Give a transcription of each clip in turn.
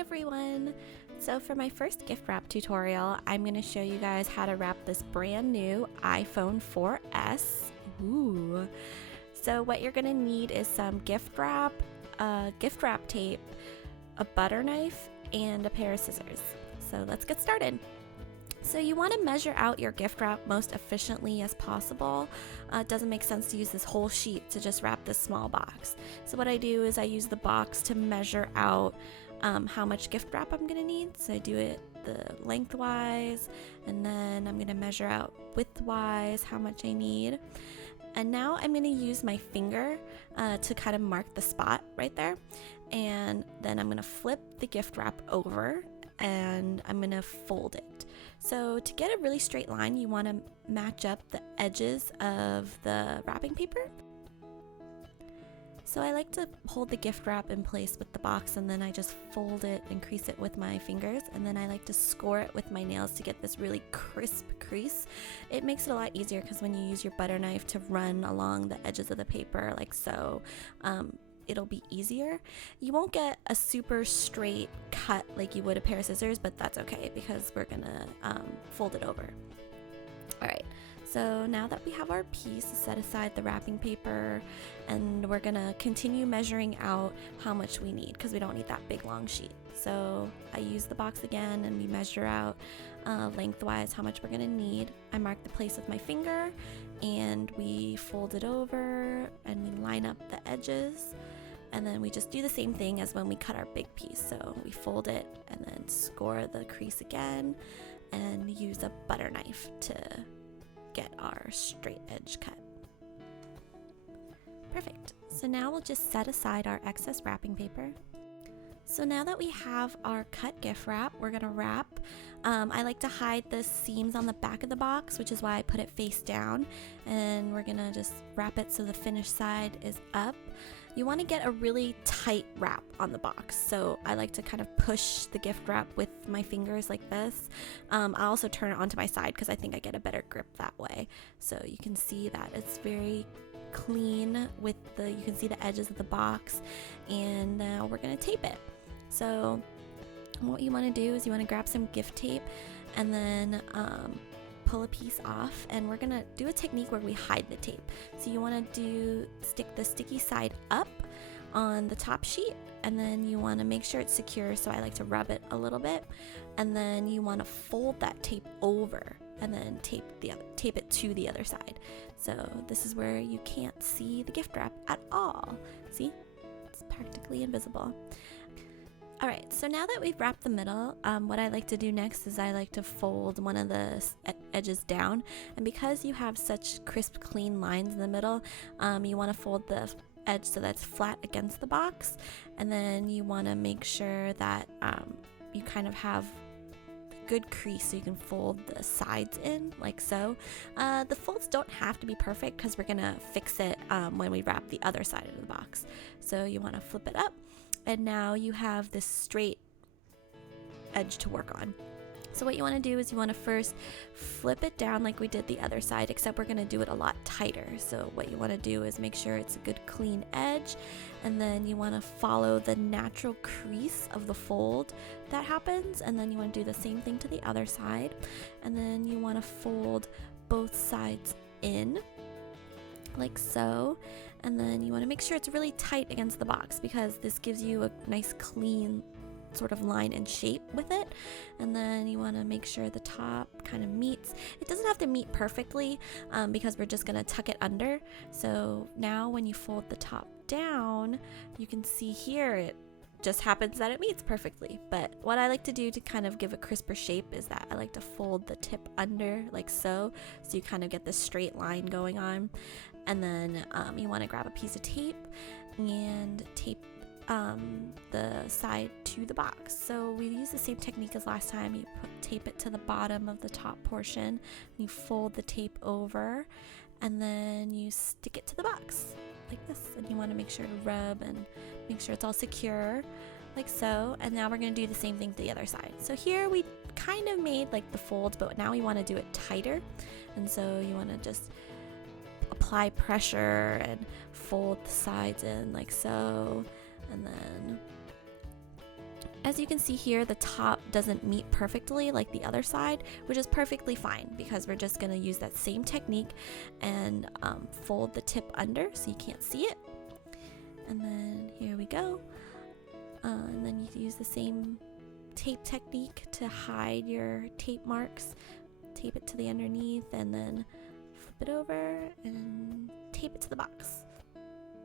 everyone! So for my first gift wrap tutorial, I'm going to show you guys how to wrap this brand new iPhone 4S. Ooh! So what you're going to need is some gift wrap tape, a butter knife, and a pair of scissors. So let's get started. So you want to measure out your gift wrap most efficiently as possible. It doesn't make sense to use this whole sheet to just wrap this small box. So what I do is I use the box to measure out how much gift wrap I'm going to need. So I do it the lengthwise, and then I'm going to measure out widthwise how much I need. And now I'm going to use my finger to kind of mark the spot right there. And then I'm going to flip the gift wrap over and I'm going to fold it. So to get a really straight line, you want to match up the edges of the wrapping paper. So I like to hold the gift wrap in place with the box, and then I just fold it and crease it with my fingers, and then I like to score it with my nails to get this really crisp crease. It makes it a lot easier because when you use your butter knife to run along the edges of the paper like so, it'll be easier. You won't get a super straight cut like you would a pair of scissors, but that's okay because we're gonna fold it over. Alright, so now that we have our piece, set aside the wrapping paper, and we're gonna continue measuring out how much we need because we don't need that big long sheet. So I use the box again and we measure out lengthwise how much we're gonna need. I mark the place with my finger and we fold it over and we line up the edges. And then we just do the same thing as when we cut our big piece. So we fold it and then score the crease again and use a butter knife to get our straight edge cut. Perfect. So now we'll just set aside our excess wrapping paper. So now that we have our cut gift wrap, we're gonna wrap. I like to hide the seams on the back of the box, which is why I put it face down. And we're gonna just wrap it so the finished side is up. You want to get a really tight wrap on the box. So I like to kind of push the gift wrap with my fingers like this. I also turn it onto my side because I think I get a better grip that way. So you can see that it's very clean with you can see the edges of the box, and now we're gonna tape it. So what you want to do is you want to grab some gift tape and then pull a piece off, and we're gonna do a technique where we hide the tape. So you want to stick the sticky side up on the top sheet, and then you want to make sure it's secure, so I like to rub it a little bit, and then you want to fold that tape over and then tape it to the other side. So this is where you can't see the gift wrap at all. See? It's practically invisible. Alright, so now that we've wrapped the middle, what I like to do next is I like to fold one of the edges down. And because you have such crisp, clean lines in the middle, you want to fold the edge so that's flat against the box. And then you want to make sure that you kind of have good crease so you can fold the sides in like so. The folds don't have to be perfect because we're gonna fix it when we wrap the other side of the box. So you want to flip it up, and now you have this straight edge to work on. So what you want to do is you want to first flip it down like we did the other side, except we're going to do it a lot tighter. So what you want to do is make sure it's a good clean edge, and then you want to follow the natural crease of the fold that happens, and then you want to do the same thing to the other side, and then you want to fold both sides in like so, and then you want to make sure it's really tight against the box because this gives you a nice clean sort of line and shape with it. And then you want to make sure the top kind of meets. It doesn't have to meet perfectly because we're just going to tuck it under. So now when you fold the top down, you can see here it just happens that it meets perfectly. But what I like to do to kind of give a crisper shape is that I like to fold the tip under like so you kind of get this straight line going on. And then you want to grab a piece of tape and tape the side to the box. So we use the same technique as last time. You tape it to the bottom of the top portion, and you fold the tape over, and then you stick it to the box like this. And you want to make sure to rub and make sure it's all secure like so. And now we're going to do the same thing to the other side. So here we kind of made like the folds, but now we want to do it tighter. And so you want to just apply pressure and fold the sides in like so, and then As you can see here, the top doesn't meet perfectly like the other side, which is perfectly fine because we're just going to use that same technique and fold the tip under so you can't see it. And then here we go. And then you use the same tape technique to hide your tape marks. Tape it to the underneath and then flip it over and tape it to the box.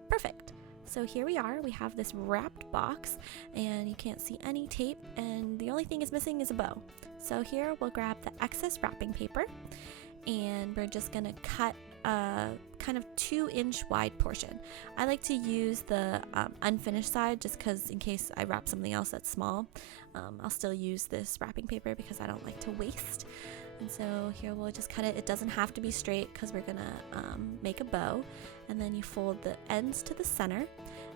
Perfect. So here we are, we have this wrapped box and you can't see any tape and the only thing is missing is a bow. So here we'll grab the excess wrapping paper and we're just gonna cut a kind of 2-inch wide portion. I like to use the unfinished side just because in case I wrap something else that's small, I'll still use this wrapping paper because I don't like to waste. And so here we'll just cut it. It doesn't have to be straight because we're gonna make a bow, and then you fold the ends to the center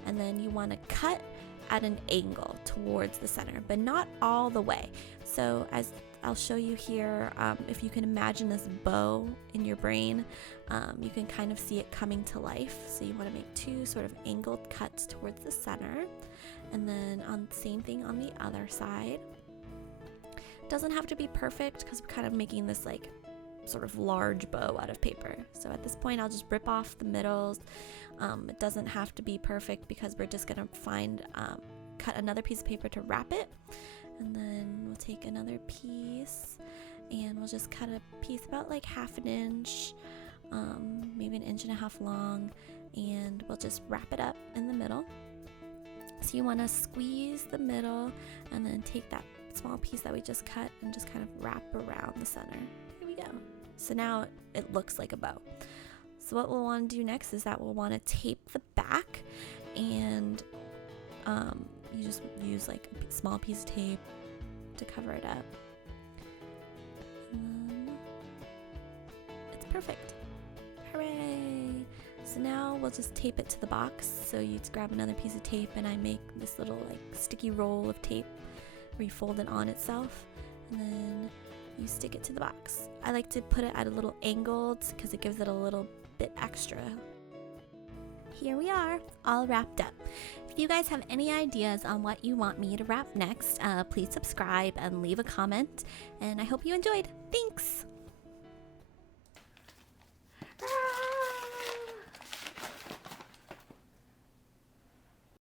and then you want to cut at an angle towards the center, but not all the way. So as I'll show you here, if you can imagine this bow in your brain, you can kind of see it coming to life. So you want to make 2 sort of angled cuts towards the center, and then on same thing on the other side. Doesn't have to be perfect because we're kind of making this like sort of large bow out of paper. So at this point I'll just rip off the middles. It doesn't have to be perfect because we're just gonna cut another piece of paper to wrap it, and then we'll take another piece and we'll just cut a piece about like 1/2 inch, maybe 1.5 inches long, and we'll just wrap it up in the middle. So you want to squeeze the middle and then take that small piece that we just cut and just kind of wrap around the center. Here we go. So now it looks like a bow. So what we'll want to do next is that we'll want to tape the back, and you just use like a small piece of tape to cover it up. And then it's perfect. Hooray! So now we'll just tape it to the box. So you just grab another piece of tape and I make this little like sticky roll of tape where you fold it on itself and then you stick it to the box. I like to put it at a little angle because it gives it a little bit extra. Here we are, all wrapped up. If you guys have any ideas on what you want me to wrap next, please subscribe and leave a comment, and I hope you enjoyed. Thanks!